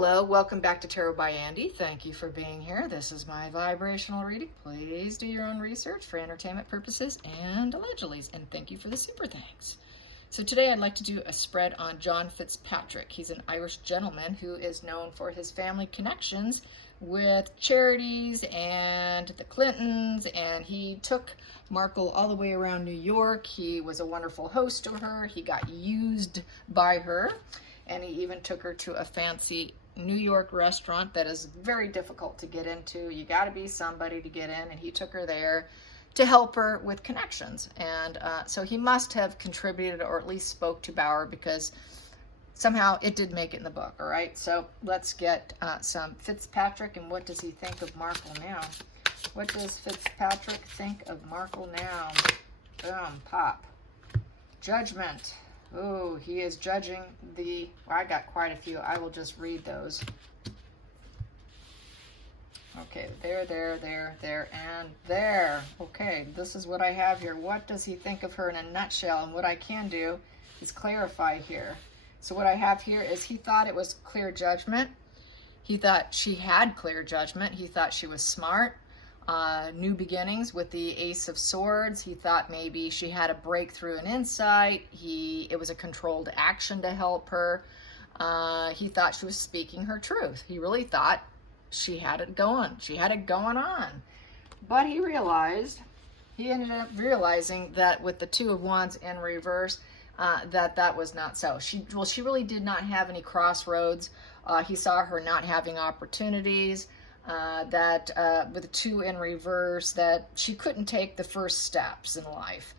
Hello, welcome back to Tarot by Andy. Thank you for being here. This is my vibrational reading. Please do your own research for entertainment purposes and allegedly. And thank you for the super thanks. So today I'd like to do a spread on John Fitzpatrick. He's an Irish gentleman who is known for his family connections with charities and the Clintons, and he took Markle all the way around New York. He was a wonderful host to her. He got used by her. And he even took her to a fancy New York restaurant that is very difficult to get into. You got to be somebody to get in, and he took her there to help her with connections. And so he must have contributed or at least spoke to Bauer, because somehow it did make it in the book. All right, so let's get some Fitzpatrick, and what does he think of Markle now? What does Fitzpatrick think of Markle now? Boom, pop. Judgment. Oh, he is judging the, well, I got quite a few. I will just read those. Okay, there, and there. Okay, this is what I have here. What does he think of her in a nutshell? And what I can do is clarify here. So what I have here is he thought it was clear judgment. He thought she had clear judgment. He thought she was smart. New beginnings with the Ace of Swords. He thought maybe she had a breakthrough and insight. It was a controlled action to help her. He thought she was speaking her truth. He really thought she had it going. She had it going on. But he ended up realizing that with the Two of Wands in reverse, that was not so. She really did not have any crossroads. He saw her not having opportunities. With the two in reverse, that she couldn't take the first steps in life.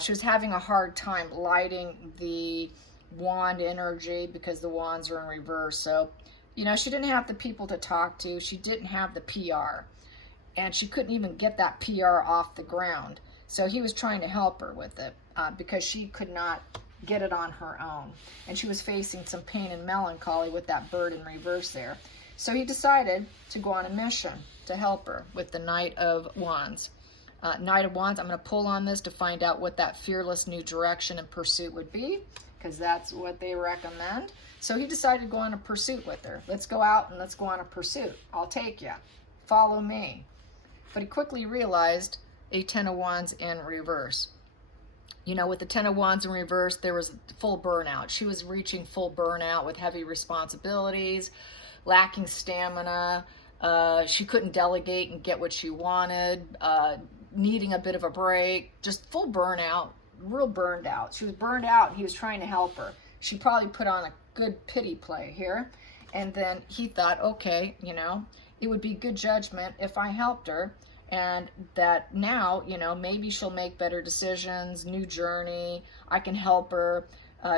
She was having a hard time lighting the wand energy because the wands are in reverse. So, you know, she didn't have the people to talk to. She didn't have the PR. And she couldn't even get that PR off the ground. So he was trying to help her with it because she could not get it on her own. And she was facing some pain and melancholy with that bird in reverse there. So he decided to go on a mission to help her with the Knight of Wands. Knight of Wands, I'm going to pull on this to find out what that fearless new direction and pursuit would be, because that's what they recommend. So he decided to go on a pursuit with her. Let's go out and let's go on a pursuit. I'll take you. Follow me. But he quickly realized a Ten of Wands in reverse. You know, with the Ten of Wands in reverse, there was full burnout. She was reaching full burnout with heavy responsibilities, lacking stamina. She couldn't delegate and get what she wanted, needing a bit of a break, just full burnout, real burned out. She was burned out, and he was trying to help her. She probably put on a good pity play here. And then he thought, okay, you know, it would be good judgment if I helped her, and that now, you know, maybe she'll make better decisions, new journey, I can help her.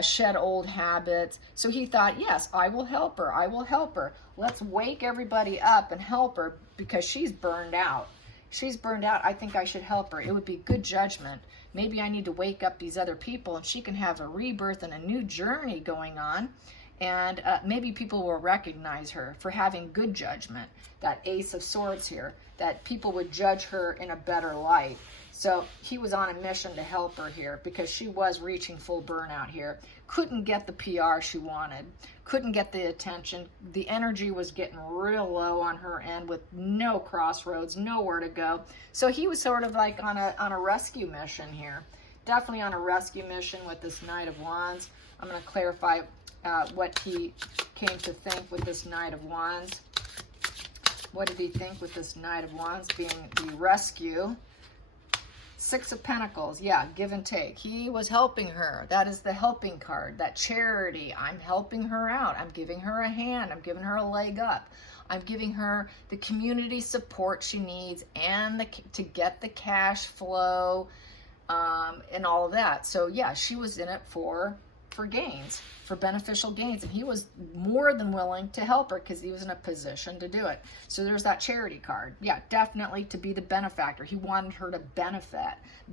Shed old habits. So he thought, yes, I will help her. I will help her. Let's wake everybody up and help her because she's burned out. She's burned out. I think I should help her. It would be good judgment. Maybe I need to wake up these other people and she can have a rebirth and a new journey going on. And maybe people will recognize her for having good judgment. That Ace of Swords here, that people would judge her in a better light. So he was on a mission to help her here because she was reaching full burnout here. Couldn't get the PR she wanted. Couldn't get the attention. The energy was getting real low on her end with no crossroads, nowhere to go. So he was sort of like on a rescue mission here. Definitely on a rescue mission with this Knight of Wands. I'm going to clarify what he came to think with this Knight of Wands. What did he think with this Knight of Wands being the rescue? Six of Pentacles, yeah, give and take. He was helping her. That is the helping card, that charity. I'm helping her out. I'm giving her a hand. I'm giving her a leg up. I'm giving her the community support she needs and to get the cash flow and all of that. So yeah, she was in it for gains, for beneficial gains, and he was more than willing to help her because he was in a position to do it. So there's that charity card. Yeah, definitely to be the benefactor. He wanted her to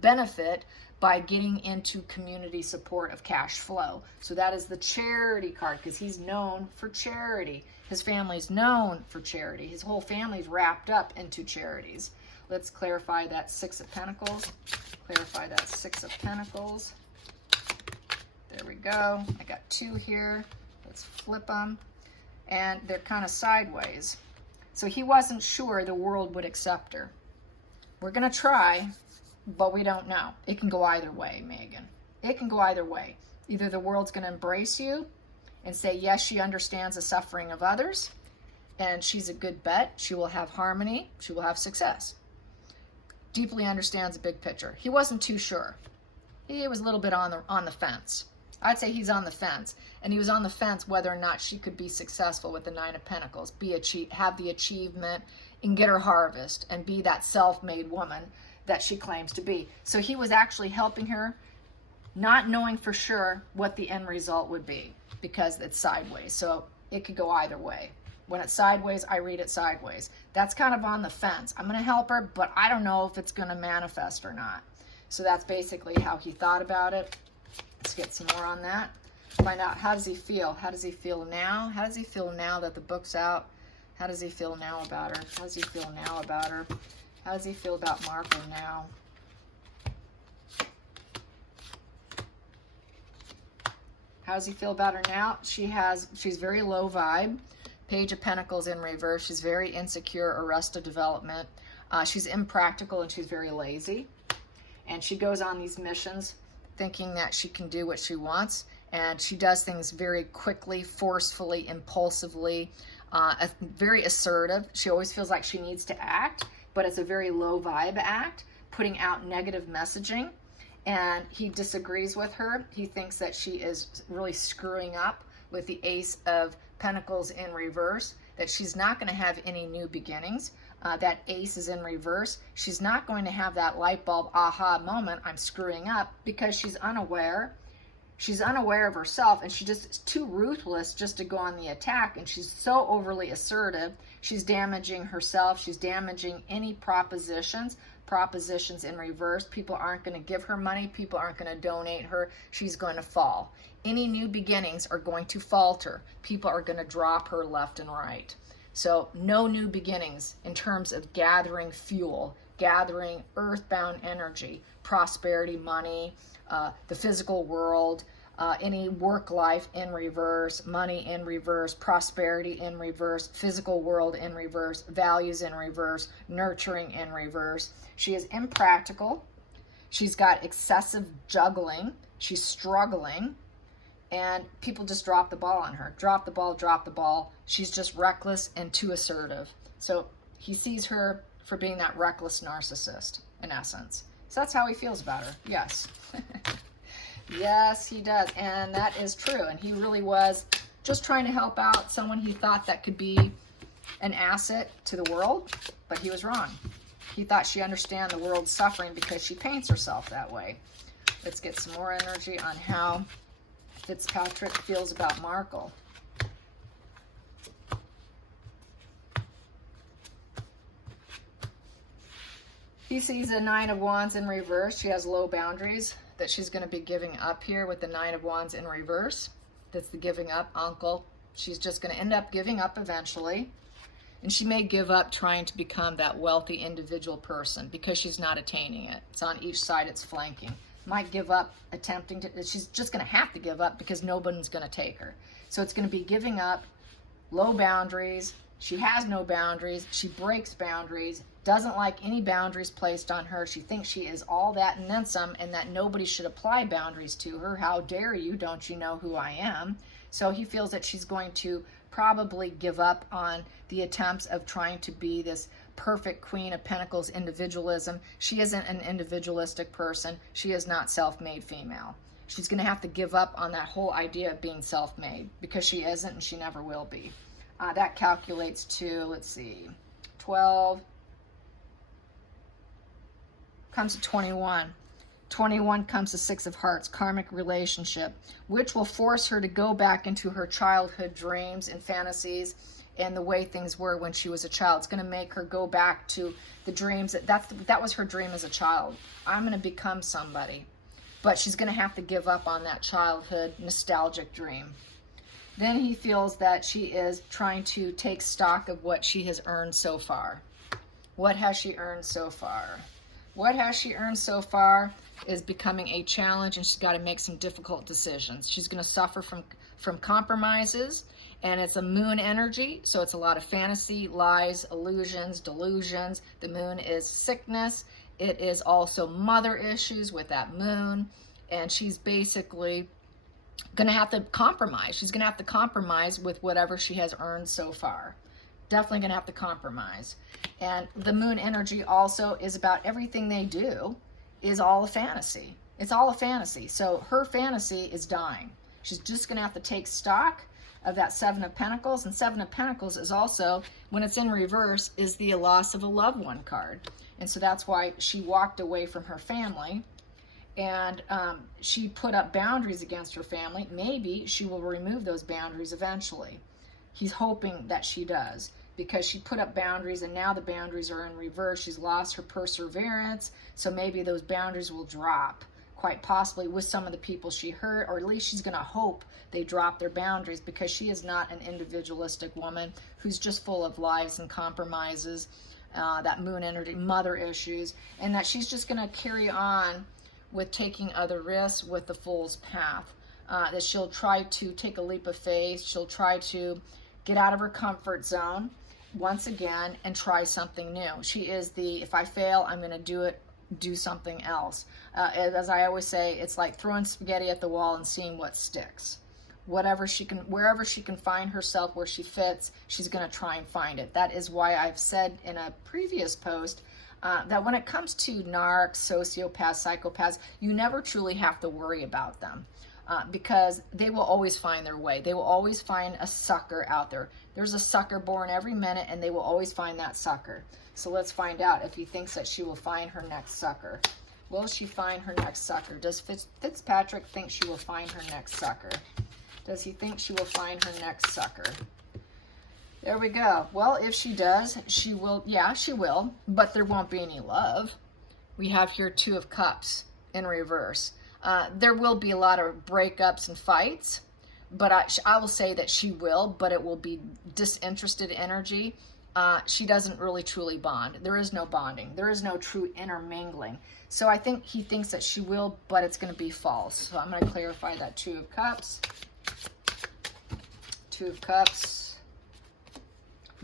benefit by getting into community support of cash flow. So that is the charity card because he's known for charity. His family's known for charity. His whole family's wrapped up into charities. Let's clarify that Six of Pentacles. Clarify that Six of Pentacles. There we go. I got two here. Let's flip them. and they're kind of sideways. So he wasn't sure the world would accept her. We're going to try, but we don't know. It can go either way, Megan. It can go either way. Either the world's going to embrace you and say, yes, she understands the suffering of others, and she's a good bet. She will have harmony. She will have success. Deeply understands the big picture. He wasn't too sure. He was a little bit on the fence. I'd say he's on the fence, and he was on the fence whether or not she could be successful with the Nine of Pentacles, have the achievement and get her harvest and be that self-made woman that she claims to be. So he was actually helping her, not knowing for sure what the end result would be because it's sideways. So it could go either way. When it's sideways, I read it sideways. That's kind of on the fence. I'm going to help her, but I don't know if it's going to manifest or not. So that's basically how he thought about it. Let's get some more on that. Find out, how does he feel? How does he feel now? How does he feel now that the book's out? How does he feel now about her? How does he feel now about her? How does he feel about Markle now? How does he feel about her now? She's very low vibe. Page of Pentacles in reverse. She's very insecure, arrested development. She's impractical and she's very lazy. And she goes on these missions thinking that she can do what she wants. And she does things very quickly, forcefully, impulsively, very assertive. She always feels like she needs to act, but it's a very low vibe act, putting out negative messaging. And he disagrees with her. He thinks that she is really screwing up with the Ace of Pentacles in reverse, that she's not going to have any new beginnings. That Ace is in reverse. She's not going to have that light bulb aha moment, I'm screwing up, because she's unaware. She's unaware of herself, and she just is too ruthless just to go on the attack, and she's so overly assertive. She's damaging herself. She's damaging any propositions in reverse. People aren't going to give her money. People aren't going to donate her. She's going to fall. Any new beginnings are going to falter. People are going to drop her left and right. So no new beginnings in terms of gathering fuel, gathering earthbound energy, prosperity, money, the physical world, any work life in reverse, money in reverse, prosperity in reverse, physical world in reverse, values in reverse, nurturing in reverse. She is impractical. She's got excessive juggling. She's struggling. And people just drop the ball on her. Drop the ball, drop the ball. She's just reckless and too assertive. So he sees her for being that reckless narcissist, in essence. So that's how he feels about her. Yes. Yes, he does. And that is true. And he really was just trying to help out someone he thought that could be an asset to the world. But he was wrong. He thought she understand the world's suffering because she paints herself that way. Let's get some more energy on how Fitzpatrick feels about Markle. He sees a Nine of Wands in reverse. She has low boundaries that she's going to be giving up here with the Nine of Wands in reverse. That's the giving up uncle. She's just going to end up giving up eventually. And she may give up trying to become that wealthy individual person because she's not attaining it. It's on each side, it's flanking. Might give up attempting to, she's just going to have to give up because nobody's going to take her. So it's going to be giving up, low boundaries. She has no boundaries. She breaks boundaries, doesn't like any boundaries placed on her. She thinks she is all that and then some, and that nobody should apply boundaries to her. How dare you? Don't you know who I am? So he feels that she's going to probably give up on the attempts of trying to be this perfect Queen of Pentacles individualism. She isn't an individualistic person. She is not self-made female. She's going to have to give up on that whole idea of being self-made because she isn't and she never will be. That calculates to, let's see, 12, comes to 21. 21 comes to Six of Hearts, karmic relationship, which will force her to go back into her childhood dreams and fantasies and the way things were when she was a child. It's going to make her go back to the dreams. That was her dream as a child. I'm going to become somebody. But she's going to have to give up on that childhood nostalgic dream. Then he feels that she is trying to take stock of what she has earned so far. What has she earned so far? What has she earned so far is becoming a challenge, and she's got to make some difficult decisions. She's going to suffer from compromises, And it's a moon energy, so it's a lot of fantasy, lies, illusions, delusions. The moon is sickness. It is also mother issues with that moon. And she's basically going to have to compromise. She's going to have to compromise with whatever she has earned so far. Definitely going to have to compromise. And the moon energy also is about everything they do is all a fantasy. It's all a fantasy. So her fantasy is dying. She's just going to have to take stock of that Seven of Pentacles. And Seven of Pentacles is also, when it's in reverse, is the loss of a loved one card. And so that's why she walked away from her family, and she put up boundaries against her family. Maybe she will remove those boundaries eventually. He's hoping that she does, because she put up boundaries and now the boundaries are in reverse. She's lost her perseverance, so maybe those boundaries will drop, quite possibly with some of the people she hurt, or at least she's going to hope they drop their boundaries, because she is not an individualistic woman who's just full of lies and compromises, that moon energy, mother issues, and that she's just going to carry on with taking other risks with the Fool's Path. That she'll try to take a leap of faith. She'll try to get out of her comfort zone once again and try something new. She is the, if I fail, I'm going to do something else. As I always say, it's like throwing spaghetti at the wall and seeing what sticks. Wherever she can find herself, where she fits, she's going to try and find it. That is why I've said in a previous post that when it comes to narcs, sociopaths, psychopaths, you never truly have to worry about them, because they will always find their way. They will always find a sucker out there. There's a sucker born every minute, and they will always find that sucker. So let's find out if he thinks that she will find her next sucker. Will she find her next sucker? Does Fitzpatrick think she will find her next sucker? Does he think she will find her next sucker? There we go. Well, if she does, she will. Yeah, she will, but there won't be any love. We have here Two of Cups in reverse. There will be a lot of breakups and fights, but I will say that she will, but it will be disinterested energy. She doesn't really truly bond. There is no bonding. There is no true intermingling. So I think he thinks that she will, but it's going to be false. So I'm going to clarify that. Two of Cups. Two of Cups.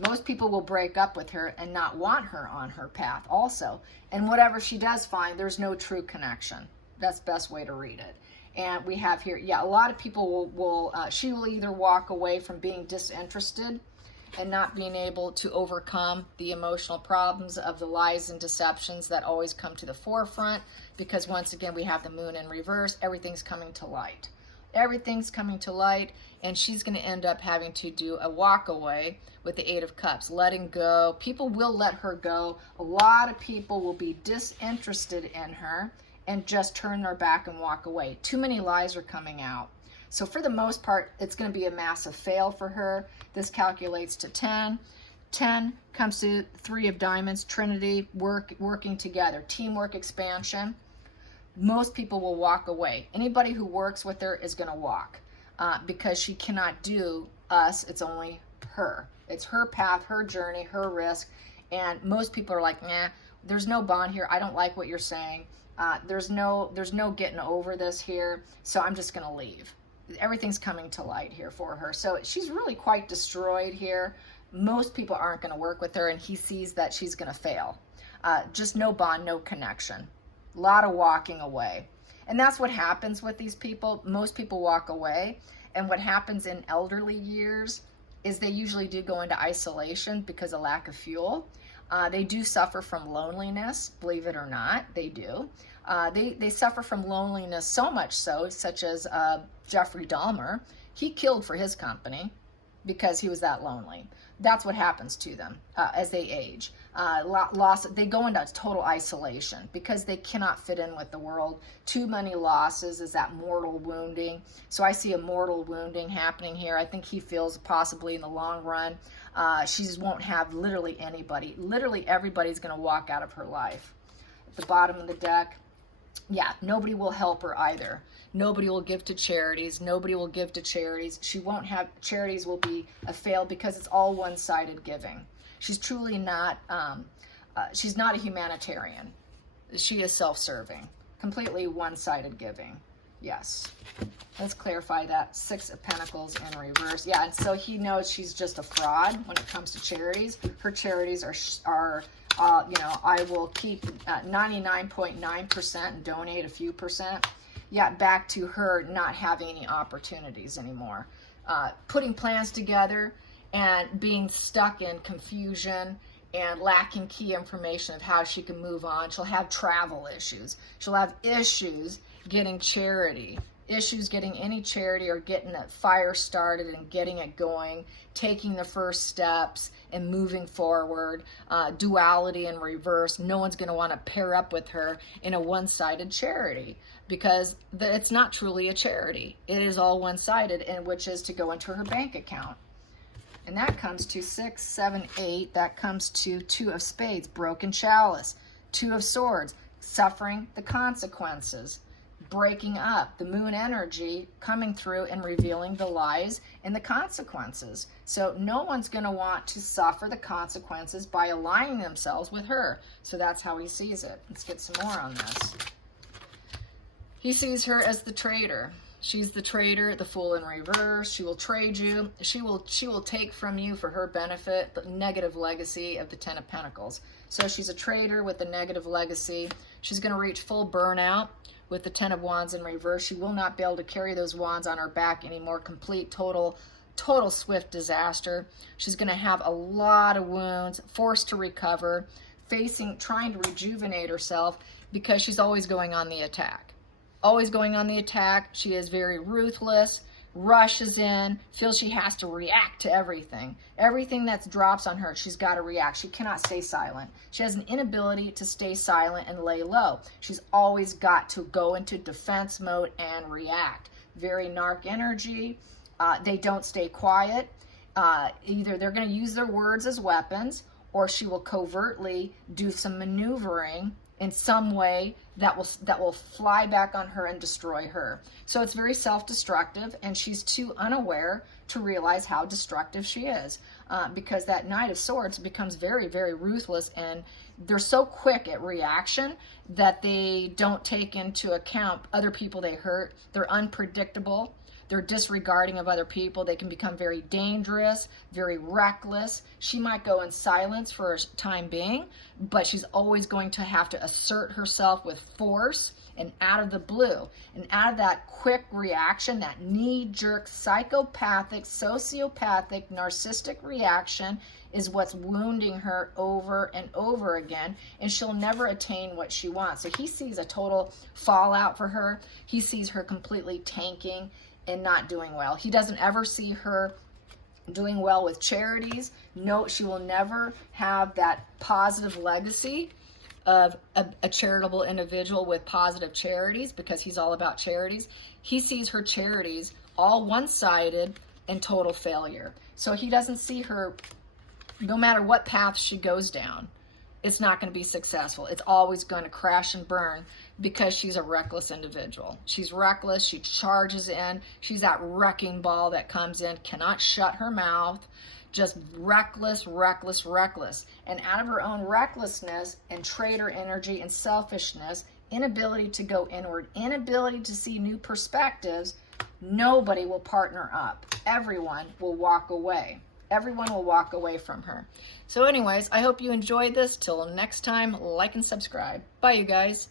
Most people will break up with her and not want her on her path also. And whatever she does find, there's no true connection. That's the best way to read it. And we have here, yeah, a lot of people she will either walk away from being disinterested and not being able to overcome the emotional problems of the lies and deceptions that always come to the forefront, because once again, we have the moon in reverse. Everything's coming to light. Everything's coming to light, and she's going to end up having to do a walk away with the Eight of Cups, letting go. People will let her go. A lot of people will be disinterested in her and just turn their back and walk away. Too many lies are coming out. So for the most part, it's going to be a massive fail for her. This calculates to 10. 10 comes to Three of Diamonds, Trinity, working together, teamwork, expansion. Most people will walk away. Anybody who works with her is going to walk, because she cannot do us. It's only her. It's her path, her journey, her risk. And most people are like, nah, there's no bond here. I don't like what you're saying. There's no getting over this here. So I'm just going to leave. Everything's coming to light here for her. So she's really quite destroyed here. Most people aren't going to work with her, and he sees that she's going to fail. Just no bond, no connection. A lot of walking away. And that's what happens with these people. Most people walk away. And what happens in elderly years is they usually do go into isolation because of lack of fuel. They do suffer from loneliness, believe it or not, they do. They suffer from loneliness so much so, such as Jeffrey Dahmer. He killed for his company because he was that lonely. That's what happens to them as they age. They go into total isolation because they cannot fit in with the world. Too many losses is that mortal wounding. So I see a mortal wounding happening here. I think he feels possibly in the long run, she just won't have literally anybody. Literally everybody's going to walk out of her life. At the bottom of the deck, yeah, nobody will help her either. Nobody will give to charities. Nobody will give to charities. She won't have, charities will be a fail because it's all one-sided giving. She's truly not, she's not a humanitarian. She is self-serving, completely one-sided giving. Yes. Let's clarify that. 6 of Pentacles in reverse. Yeah, and so he knows she's just a fraud when it comes to charities. Her charities are you know, I will keep 99.9% and donate a few percent. Yeah, back to her not having any opportunities anymore. Putting plans together and being stuck in confusion and lacking key information of how she can move on. She'll have travel issues. She'll have issues getting charity, issues getting any charity or getting that fire started and getting it going, taking the first steps and moving forward. Duality in reverse. No one's going to want to pair up with her in a one-sided charity, because it's not truly a charity. It is all one-sided, and which is to go into her bank account. And that comes to 6, 7, 8. That comes to 2 of Spades, broken chalice. 2 of Swords, suffering the consequences. Breaking up, the moon energy coming through and revealing the lies and the consequences. So no one's going to want to suffer the consequences by aligning themselves with her. So that's how he sees it. Let's get some more on this. He sees her as the traitor. She's the traitor, the Fool in reverse. She will trade you. She will take from you for her benefit the negative legacy of the 10 of Pentacles. So she's a traitor with the negative legacy. She's going to reach full burnout with the 10 of Wands in reverse. She will not be able to carry those wands on her back anymore. Complete, total swift disaster. She's going to have a lot of wounds, forced to recover, trying to rejuvenate herself, because she's always going on the attack. Always going on the attack. She is very ruthless, rushes in, feels she has to react to everything. Everything that drops on her, she's got to react. She cannot stay silent. She has an inability to stay silent and lay low. She's always got to go into defense mode and react. Very narc energy. They don't stay quiet. Either they're going to use their words as weapons, or she will covertly do some maneuvering in some way that will fly back on her and destroy her. So it's very self-destructive, and she's too unaware to realize how destructive she is, because that Knight of Swords becomes very, very ruthless, and they're so quick at reaction that they don't take into account other people they hurt. They're unpredictable. They're disregarding of other people. They can become very dangerous, very reckless. She might go in silence for a time being, but she's always going to have to assert herself with force and out of the blue. And out of that quick reaction, that knee-jerk, psychopathic, sociopathic, narcissistic reaction is what's wounding her over and over again, and she'll never attain what she wants. So he sees a total fallout for her. He sees her completely tanking and not doing well. He doesn't ever see her doing well with charities. No, she will never have that positive legacy of a charitable individual with positive charities, because he's all about charities. He sees her charities all one-sided and total failure. So he doesn't see her, no matter what path she goes down, it's not going to be successful. It's always going to crash and burn, because she's a reckless individual. She's reckless. She charges in. She's that wrecking ball that comes in, cannot shut her mouth. Just reckless, reckless, reckless. And out of her own recklessness and traitor energy and selfishness, inability to go inward, inability to see new perspectives, nobody will partner up. Everyone will walk away. Everyone will walk away from her. So anyways, I hope you enjoyed this. Till next time, like and subscribe. Bye, you guys.